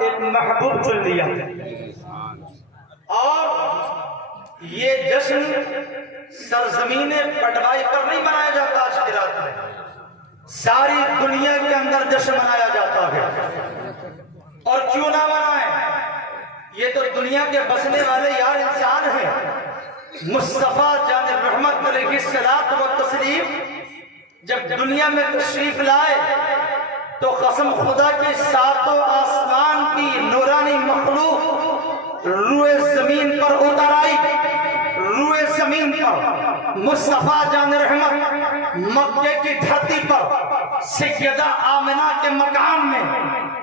ایک محبوب چن لیا اور یہ جشن سرزمین پٹوائی پر نہیں منایا جاتا آج کی رات میں، ساری دنیا کے اندر جشن منایا جاتا ہے۔ اور کیوں نہ منائیں، یہ تو دنیا کے بسنے والے یار انسان ہیں۔ مصطفیٰ جان رحمت علیہ الصلوۃ والتسلیم جب دنیا میں تشریف لائے تو قسم خدا کی ساتوں آسمان کی نورانی مخلوق روئے زمین پر اتر آئی، روئے زمین پر مصطفیٰ جان رحمت مکے کی دھرتی پر سیدہ آمنہ کے مقام میں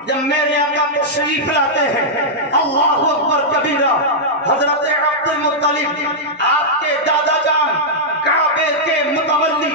جب میرے آقا تشریف لاتے ہیں، اللہ اکبر کبیرہ، حضرت عبد المطلب آپ کے دادا جان کعبے کے متولی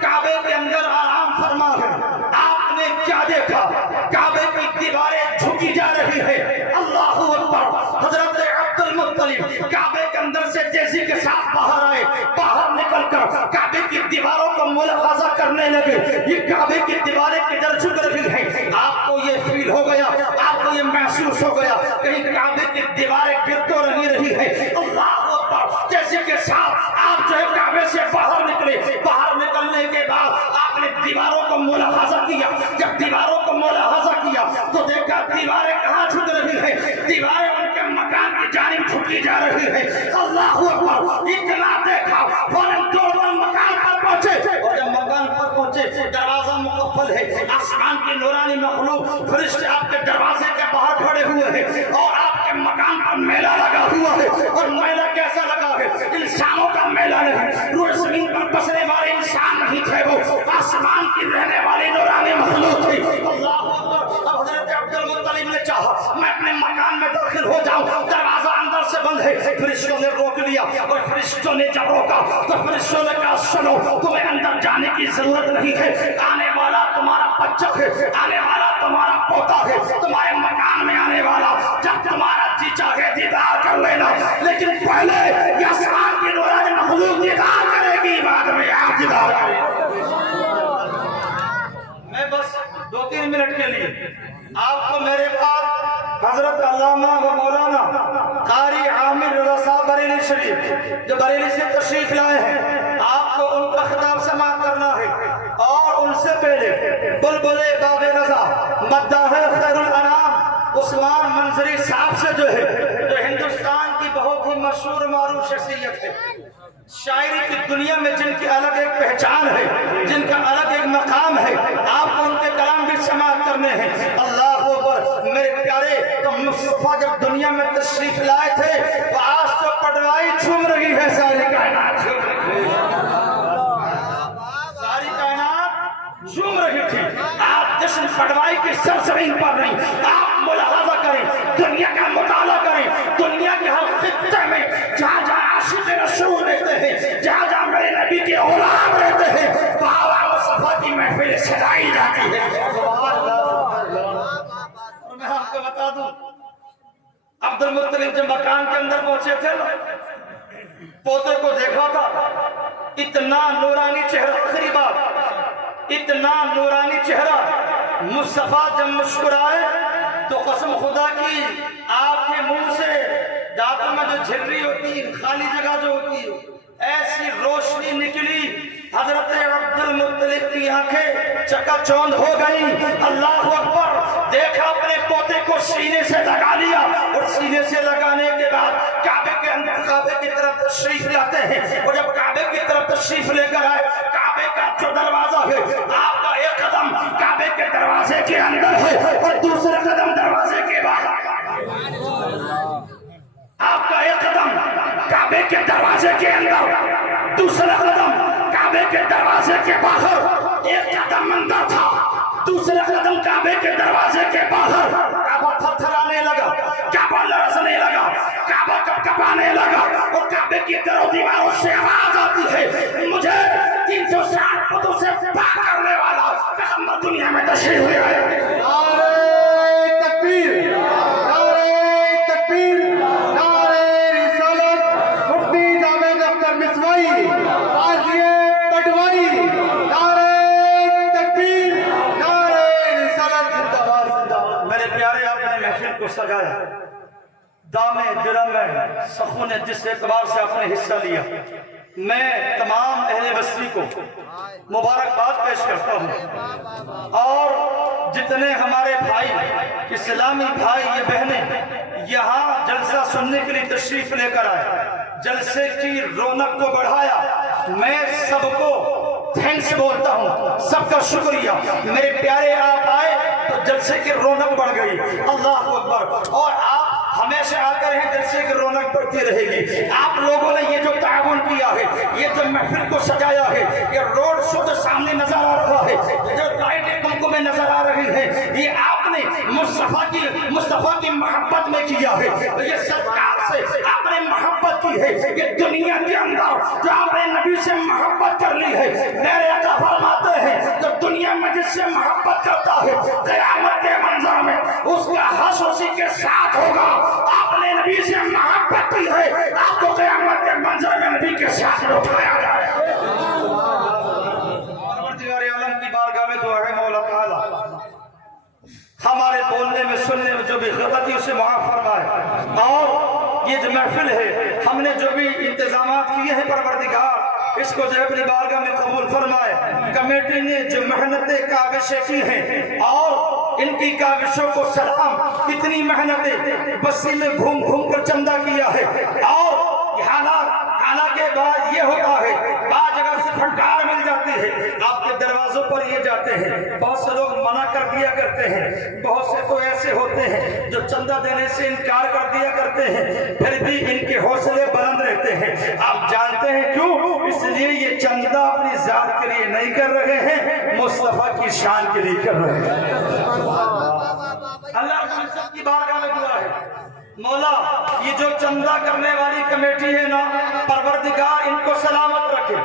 کعبے کے اندر آرام فرما ہے، آپ نے کیا دیکھا؟ کعبے کی دیواریں جھکی جا رہی ہے، اللہ اکبر۔ حضرت عبد المطلب کعبے کے اندر سے تیزی کے ساتھ باہر آئے، باہر نکل کر کعبے کی دیواروں کو ملاحظہ کرنے لگے، یہ کعبے کی دیواریں کدھر جھک رہی ہیں؟ آپ کو یہ فیل ہو گیا، آپ کو یہ محسوس ہو گیا کہیں کعبے کی دیواریں گر تو نہیں رہی ہے، اللہ اکبر۔ تیزی کے ساتھ آپ جو ہے کعبے سے باہر نکلے، باہر نکلنے کے بعد آپ نے دیواروں کو ملاحظہ کیا، جب دیواروں کو ملاحظہ کیا تو دیکھا دیواریں کہاں جھک رہی ہیں؟ دیواریں ان کے مکان کی جانب جھکی جا رہی ہے، اللہ اکبر۔ اتنا دیکھا فوراً دوڑ کر مکان پر پہنچے، اور جب مکان پر پہنچے دروازہ مقفل ہے، آسمان کی نورانی مخلوق فرشتے آپ کے دروازے کے باہر کھڑے ہوئے ہیں، اور آپ کے مکان پر میلہ لگا ہوا ہے، اور میلہ کیسا لگا ہے؟ انسانوں کا میلہ نہیں، روئے زمین پر بسنے والے انسان نہیں تھے، وہ آسمان کی رہنے والی نورانی مخلوق تھی، اللہ اکبر۔ اب حضرت عبد المطلب نے چاہا میں اپنے مکان میں داخل ہو جاؤں، دروازہ اندر سے بند ہے، فرشتوں نے روک لیا، اور فرشتوں نے جب روکا تو فرشتوں نے کہا سنو، تمہیں اندر جانے کی ضرورت نہیں ہے، آنے والا تمہارا بچہ ہے، آنے والا تمہارا پوتا ہے، تمہارے مکان میں آنے والا، جب تمہارا جی چاہے دیدار کر لینا، لیکن پہلے یہ آسمان کی نورانی مخلوق دیدار کرے گی، بعد میں آپ دیدار کرے گی۔ میں بس 2-3 منٹ کے لیے آپ کو میرے پاس حضرت علامہ و مولانا قاری عامر رضا صاحب بریلی شریف جو بریلی سے تشریف لائے ہیں، آپ کو ان کا خطاب سماعت کرنا ہے، اور ان سے پہلے بلبل باب رضا مداح خیر الانام عثمان منظری صاحب سے جو ہے، جو ہندوستان کی بہت ہی مشہور معروف شخصیت ہے، شاعری کی دنیا میں جن کی الگ ایک پہچان ہے، جن کا الگ ایک مقام ہے، آپ کو ان کے کلام بھی سماعت کرنے ہیں۔ اللہ اکبر۔ میرے پیارے، تو مصطفیٰ جب دنیا میں تشریف لائے تھے تو آج تو پٹوائی جھوم رہی ہے، ساری کائنات جھوم رہی ہے، ساری کائنات جھوم رہی تھی۔ آپ جشن پٹوائی کی سرزمین پر نہیں، آپ ملاحظہ کریں، دنیا کا مطالعہ کریں، دنیا کے ہر خطے میں جہاں جہاں عاشق رسول رہتے ہیں، جہاں جہاں میرے نبی کے غلام رہتے ہیں، وہاں مصطفیٰ کی محفل سجائی جاتی ہے۔ اور میں آپ کو بتا دوں، عبد المطلب جب مکان کے اندر پہنچے تھے، پوتے کو دیکھا تھا، اتنا نورانی چہرہ، آخری بات، اتنا نورانی چہرہ، مصطفیٰ جب مسکرائے تو قسم خدا کی آپ کے منہ سے دانتوں میں جو جھرری ہوتی ہے، خالی جگہ جو ہوتی ہے، ایسی روشنی نکلی، حضرت عبد المطلب کی آنکھیں چکا چوند ہو گئی، اللہ اکبر۔ دیکھا اپنے پوتے کو سینے سے لگا لیا، اور سینے سے لگانے کے بعد کعبے کے اندر کعبے کی طرف تشریف لاتے ہیں، اور جب کعبے کی طرف تشریف لے کر آئے، کعبے کا جو دروازہ ہے، آپ کا ایک قدم کعبے کے دروازے کے اندر ہے اور دوسرا قدم دروازے کے باہر، آپ کا ایک قدم کعبے کے دروازے کے اندر، دوسرا قدم کعبے کے دروازے کے باہر، ایک قدم اندر تھا، دوسرا قدم کعبے کے دروازے کے باہر۔ کعبہ تھرتھرانے لگا، کعبہ لرزنے لگا، کعبہ کپکپانے لگا، اور کعبے کی طرف دیواروں سے آواز آتی ہے، مجھے 360 پتوں سے پاک کرنے والا پیغمبر دنیا میں تشریف لے آئے۔ نعرہ تکبیر، نعرہ تکبیر، نعرہ رسالت، مفتی جاوید اختر مصوائی، قاضی پٹوائی، نعرہ تکبیر، نعرہ رسالت، زندہ باد، زندہ باد۔ میرے پیارے، آپ نے محفل محفل کو سجایا، دامے درم میں سخوں نے جس اعتبار سے اپنے حصہ لیا، میں تمام اہل بستی کو مبارکباد پیش کرتا ہوں، اور جتنے ہمارے بھائی، اسلامی بھائی یہ بہنیں یہاں جلسہ سننے کے لیے تشریف لے کر آئے، جلسے کی رونق کو بڑھایا، میں سب کو تھینکس بولتا ہوں، سب کا شکریہ۔ میرے پیارے آپ آئے تو جلسے کی رونق بڑھ گئی، اللہ اکبر۔ اور آپ ہمیشہ آتے رہیں، جلسے کی رونق بڑھتی رہے گی۔ آپ لوگوں نے یہ جو تعاون کیا ہے، یہ جو محفل کو سجایا ہے، یہ روڈ شو جو سامنے نظر آ رہا ہے، جو لائٹیں تم میں نظر آ رہی ہیں، یہ آپ نے مصطفیٰ کی محبت میں کیا ہے، یہ سرکار سے آپ نے محبت کی ہے، یہ دنیا کے اندر جو آپ نے نبی سے محبت کر لی ہے۔ میرے آقا فرماتے ہیں جو دنیا میں جس سے محبت کرتا ہے، قیامت کے منظر میں اس کا حشر اسی کے ساتھ ہوگا۔ آپ نے نبی سے محبت کی ہے، آپ کو قیامت کے منظر میں نبی کے ساتھ اٹھایا جائے۔ پروردگار عالم کی بارگاہ میں دعا ہے مولا تعالی ہمارے بولنے میں سننے میں جو بھی غلطی اسے معاف فرمائے، اور یہ جو محفل ہے ہم نے جو بھی انتظامات کیے ہیں پروردگار اس کو جو اپنی بارگاہ میں قبول فرمائے۔ کمیٹی نے جو محنتیں کاوشیں کی ہیں اور ان کی کاوشوں کو سلام، اتنی محنتیں بستی میں گھوم گھوم کر چندہ کیا ہے، اور حالانکہ بعد یہ ہوتا ہے بعض جگہ سے پھٹکار مل جاتی ہے، آپ کے دروازوں پر یہ جاتے ہیں، بہت سے لوگ منع کر دیا کرتے ہیں، بہت سے تو ایسے ہوتے ہیں جو چندہ دینے سے انکار کر دیا کرتے ہیں، پھر بھی ان کے حوصلے بلند رہتے ہیں۔ آپ جانتے ہیں کیوں؟ اس لیے یہ چندہ اپنی ذات کے لیے نہیں کر رہے ہیں، مصطفیٰ کی شان کے لیے کر رہے ہیں۔ اللہ کی سب کی بارگاہ میں دعا ہے مولا یہ جو چندہ کرنے والی کمیٹی ہے نا، پروردگار ان کو سلامت رکھے،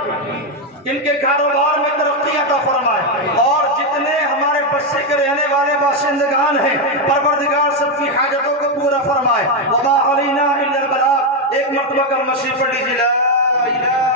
ان کے کاروبار میں ترقی عطا فرمائے، اور جتنے ہمارے بستی کے رہنے والے باشندگان ہیں پروردگار سب کی حاجتوں کو پورا فرمائے۔ وما علینا الا البلاغ۔ ایک مرتبہ کر مشریف پڑھ لیجیے لا الہ